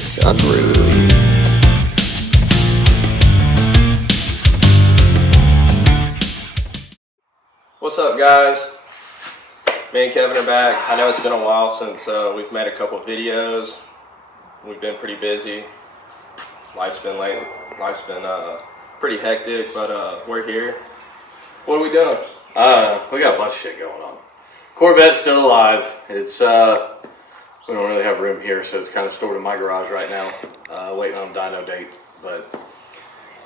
It's Unruly. What's up, guys? Me and Kevin are back. I know it's been a while since we've made a couple of videos. We've been pretty busy. Life's been pretty hectic, but we're here. What are we doing? We got a bunch of shit going on. Corvette's still alive. It's we don't really have room here, so it's kind of stored in my garage right now, waiting on a dyno date. But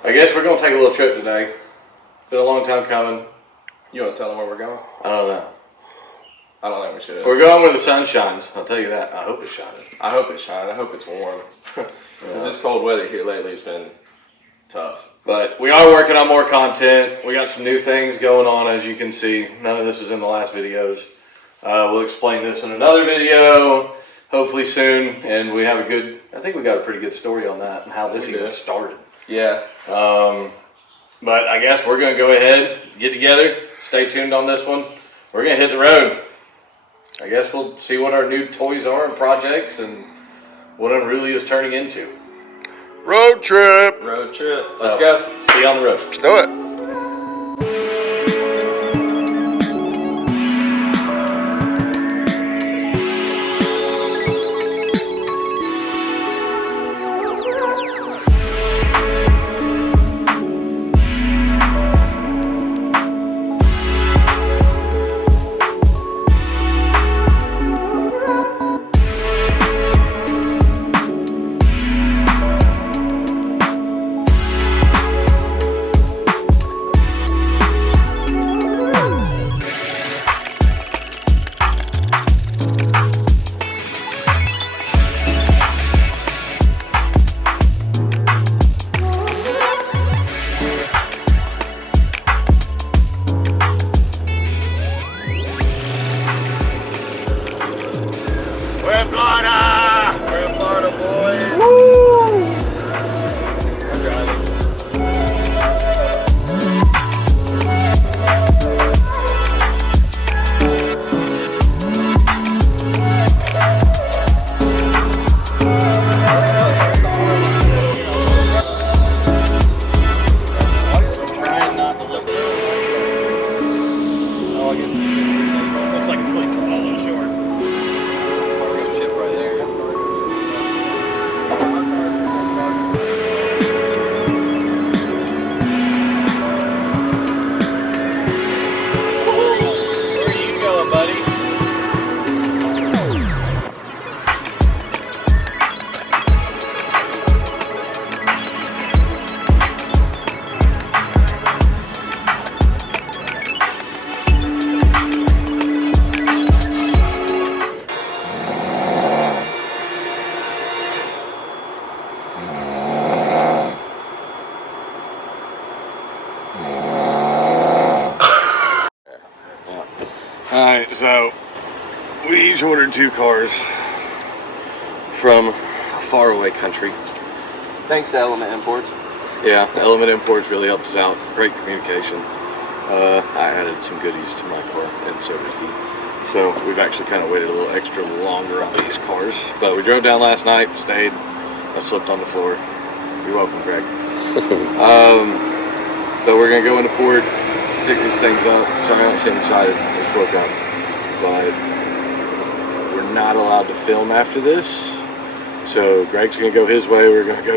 I guess we're gonna take a little trip today. Been a long time coming. You want to tell them where we're going? I don't know. I don't think we should. We're going where the sun shines. I'll tell you that. I hope it's shining. I hope it's shining. I hope it's warm. Because this cold weather here lately has been tough. But we are working on more content. We got some new things going on, as you can see. None of this is in the last videos. We'll explain this in another video, hopefully soon. And we have I think we got a pretty good story on that and how this even started. Yeah. But I guess we're going to go ahead, get together, stay tuned on this one. We're going to hit the road. I guess we'll see what our new toys are and projects and what Unruly is turning into. Road trip. Road trip. Let's go. See you on the road. Let's do it. We're in Florida, boys. Woo! We're driving. Trying not to look. Oh, I guess it's Looks like it's really too low and short. cargo ship right there. That's Where are you going, buddy? Alright, so we each ordered 2 cars from a faraway country. Thanks to Element Imports. Yeah, Element Imports really helped us out. Great communication. I added some goodies to my car, and so did he. So we've actually kind of waited a little extra longer on these cars. But we drove down last night, stayed. I slipped on the floor. You're welcome, Greg. But we're going to go into port, pick these things up. Sorry, I don't seem excited. I just woke up. But we're not allowed to film after this. So Greg's going to go his way. We're going to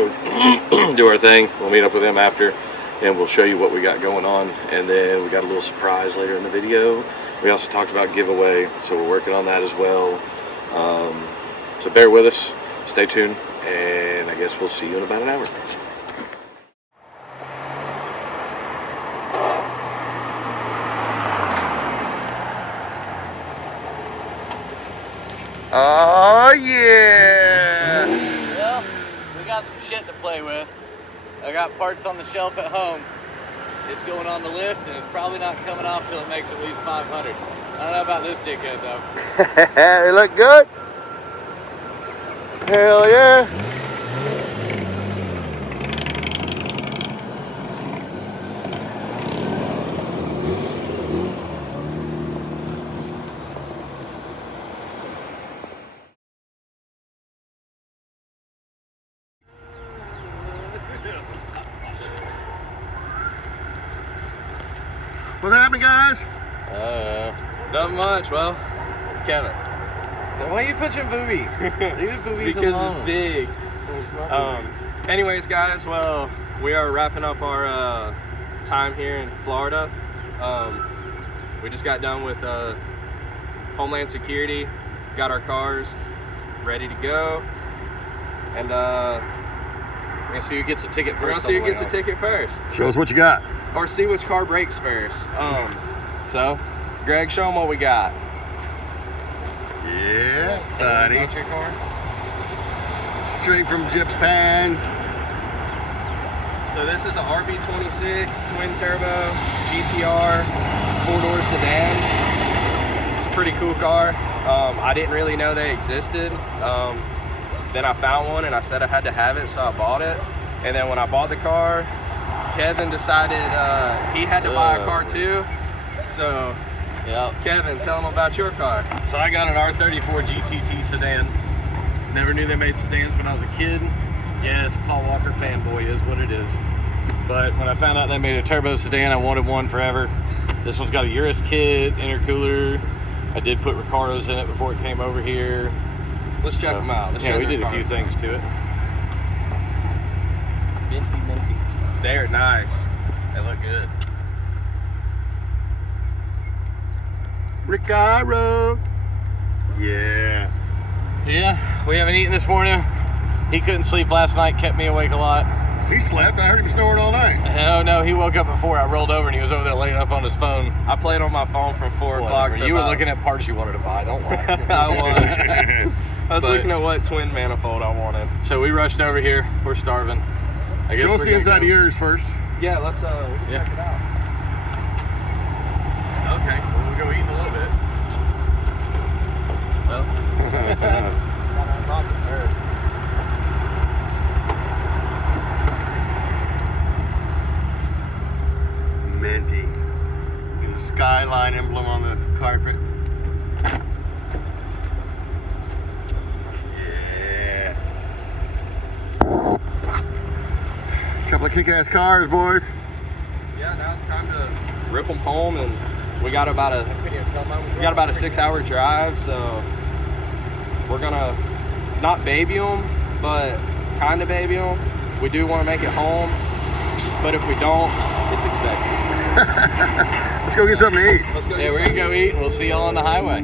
go do our thing. We'll meet up with him after, and we'll show you what we got going on. And then we got a little surprise later in the video. We also talked about giveaway, so we're working on that as well. So bear with us. Stay tuned, and I guess we'll see you in about an hour. Oh yeah. Well, we got some shit to play with. I got parts on the shelf at home. It's going on the lift, and it's probably not coming off till it makes at least 500. I don't know about this dickhead though. They look good. Hell yeah. happening, guys? Not much. Well, Kevin. Why are you pushing booby? Leave boobies Because alone. it's big. Those my boobies. Anyways, guys, well, we are wrapping up our time here in Florida. We just got done with Homeland Security, got our cars ready to go, and we're gonna see who gets a ticket first. gonna see who gets a ticket first, Show us what you got. or see which car breaks first. So, Greg, show them what we got. Yeah, buddy. Your car? Straight from Japan. So this is a RB26 twin turbo GTR 4-door sedan. It's a pretty cool car. I didn't really know they existed. Then I found one and I said I had to have it, so I bought it. And then when I bought the car, Kevin decided he had to buy a car too. So Yeah. Kevin, tell them about your car. So I got an R34 GTT sedan. Never knew they made sedans when I was a kid. Yes, Paul Walker fanboy is what it is. But when I found out they made a turbo sedan, I wanted one forever. This one's got a Urus kit, intercooler. I did put Ricardos in it before it came over here. Let's check them out. Let's Yeah, check we their did a few cars. things to it. Minty. They're nice. They look good. Ricardo. Yeah. Yeah, we haven't eaten this morning. He couldn't sleep last night, kept me awake a lot. He slept. I heard him snoring all night. Oh no, he woke up before I rolled over and he was over there laying up on his phone. I played on my phone from 4 o'clock. Whatever. You were looking at parts you wanted to buy, don't lie. I was. I was But- looking at what twin manifold I wanted. So we rushed over here. We're starving. I guess Show us we're the gonna inside go- of yours first. Yeah, let's we can Yeah. check it out. Okay, well, we'll go eat in a little bit. Well, Minty. And the skyline emblem on the carpet. Yeah. Couple of kick-ass cars, boys. Yeah, now it's time to rip them home, and we got about a 6-hour drive, so we're gonna not baby them, but kind of baby them. We do want to make it home, but if we don't, it's expected. Let's go get something to eat. Let's go. yeah, get we're some- gonna go eat and we'll see y'all on the highway.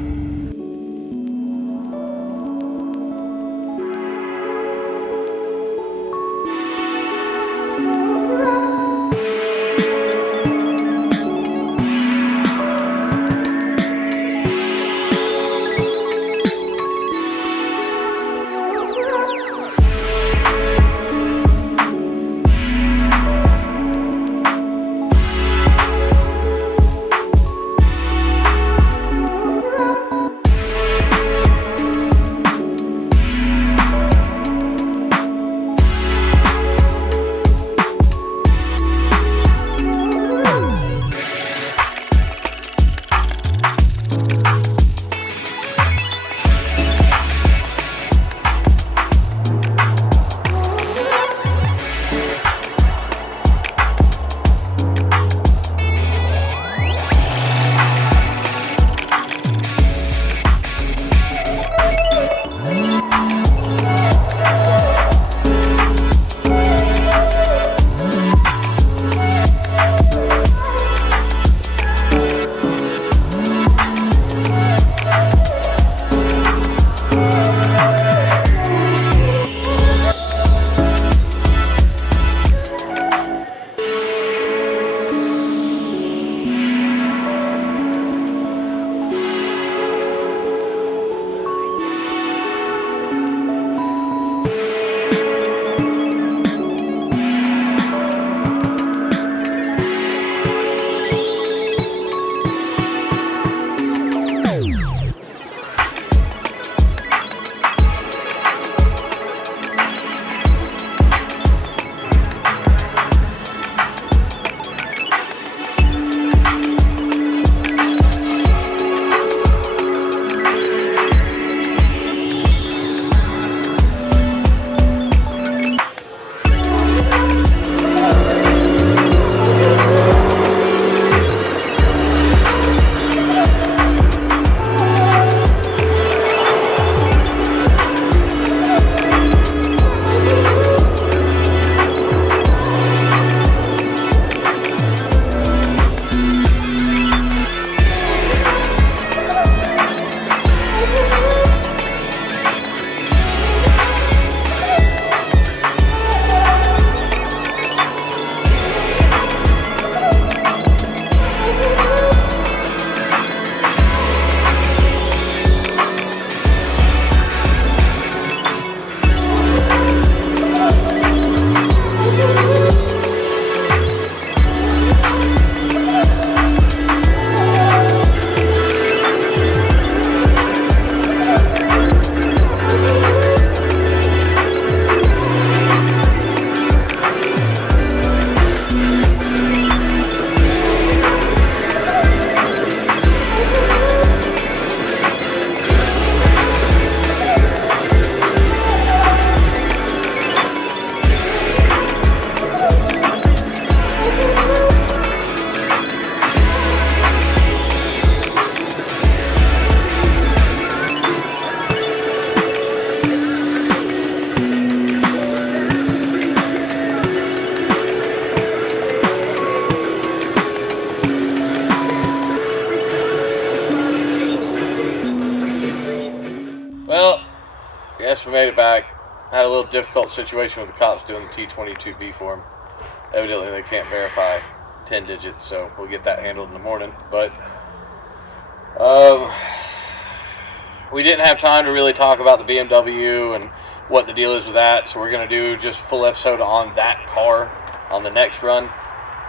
made it back. Had a little difficult situation with the cops doing the T22B form. Evidently, they can't verify 10 digits, so we'll get that handled in the morning. But we didn't have time to really talk about the BMW and what the deal is with that, so we're going to do just a full episode on that car on the next run.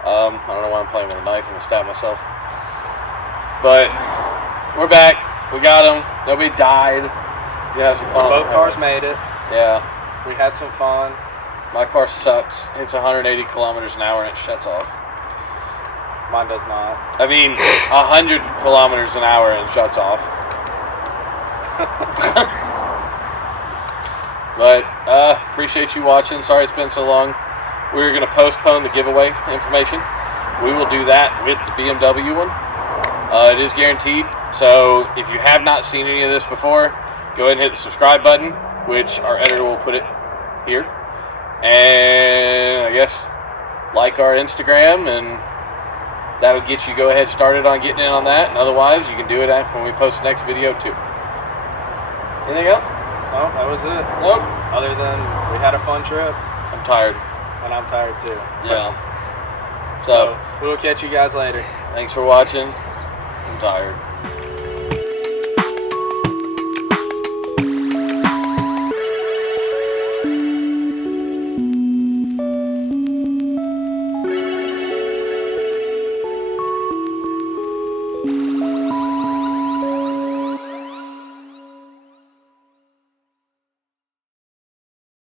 I don't know why I'm playing with a knife. I'm going to stab myself. But we're back. We got them. Nobody died. We had some fun. Both cars made it. Yeah. We had some fun. My car sucks. It's 180 kilometers an hour and it shuts off. Mine does not. I mean, 100 kilometers an hour and shuts off. But appreciate you watching. Sorry it's been so long. We were going to postpone the giveaway information. We will do that with the BMW one. It is guaranteed. So if you have not seen any of this before, go ahead and hit the subscribe button, which our editor will put it here. And I guess like our Instagram, and that'll get you go ahead started on getting in on that. And otherwise, you can do it when we post the next video too. Anything else? No, that was it. Nope. Other than we had a fun trip. I'm tired. And I'm tired too. Yeah. So we'll catch you guys later. Thanks for watching. I'm tired.